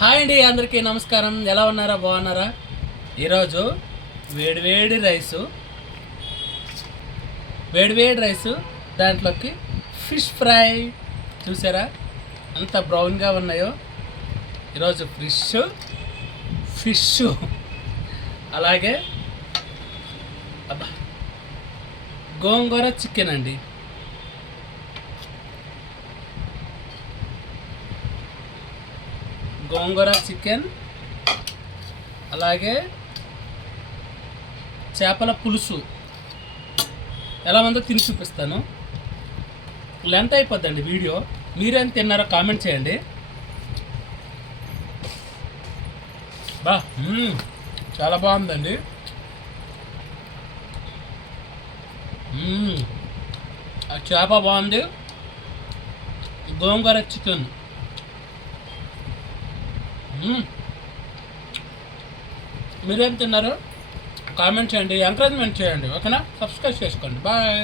Hi అండి, అందరికీ నమస్కారం. ఎలా ఉన్నారా? బాగున్నారా? ఈరోజు వేడివేడి రైసు దాంట్లోకి ఫిష్ ఫ్రై. చూసారా అంత బ్రౌన్గా ఉన్నాయో? ఈరోజు ఫిష్ అలాగే అబ్బా గోంగూర చికెన్ అండి. గోంగూర చికెన్ అలాగే చేపల పులుసు ఎలా ఉందో తిని చూపిస్తాను. లెంత్ అయిపోద్దండి వీడియో. మీరేం తిన్నారో కామెంట్ చేయండి. చాలా బాగుందండి. ఆ చేప బాగుంది, గోంగూర చికెన్ మీరేం తిన్నారు కామెంట్ చేయండి, ఎంకరేజ్మెంట్ చేయండి. ఓకేనా? సబ్స్క్రైబ్ చేసుకోండి. బాయ్.